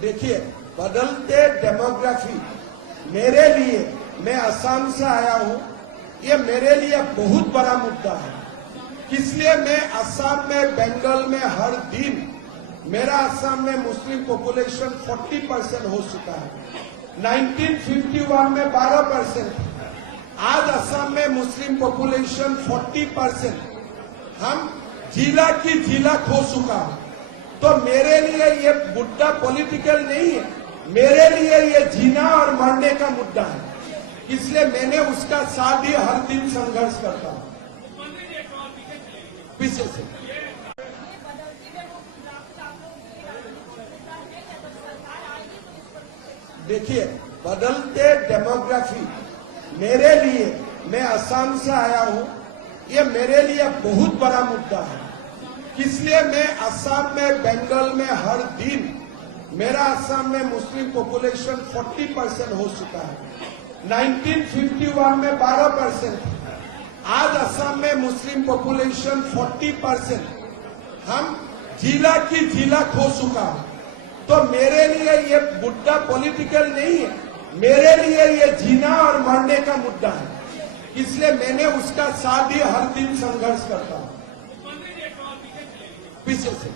देखिए, बदलते डेमोग्राफी मेरे लिए, मैं असम से आया हूं, ये मेरे लिए बहुत बड़ा मुद्दा है। इसलिए मैं असम में, बंगाल में हर दिन, मेरा असम में मुस्लिम पॉपुलेशन 40% हो चुका है। 1951 में 12%। आज असम में मुस्लिम पॉपुलेशन 40%। हम जिला की जिला खो चुका है। तो मेरे लिए ये मुद्दा पॉलिटिकल नहीं है, मेरे लिए ये जीना और मरने का मुद्दा है। इसलिए मैंने उसका साथ ही हर दिन संघर्ष करता हूं। पीछे से देखिए, बदलते डेमोग्राफी मेरे लिए, मैं असम से आया हूं, ये मेरे लिए बहुत बड़ा मुद्दा है। इसलिए मैं असम में, बंगाल में हर दिन, मेरा असम में मुस्लिम पॉपुलेशन 40% हो चुका है। 1951 में 12%। आज असम में मुस्लिम पॉपुलेशन 40%। हम जिला की जिला खो चुका है। तो मेरे लिए ये मुद्दा पॉलिटिकल नहीं है, मेरे लिए ये जीना और मरने का मुद्दा है। इसलिए मैंने उसका साथ ही हर दिन संघर्ष करता हूं। पीछे से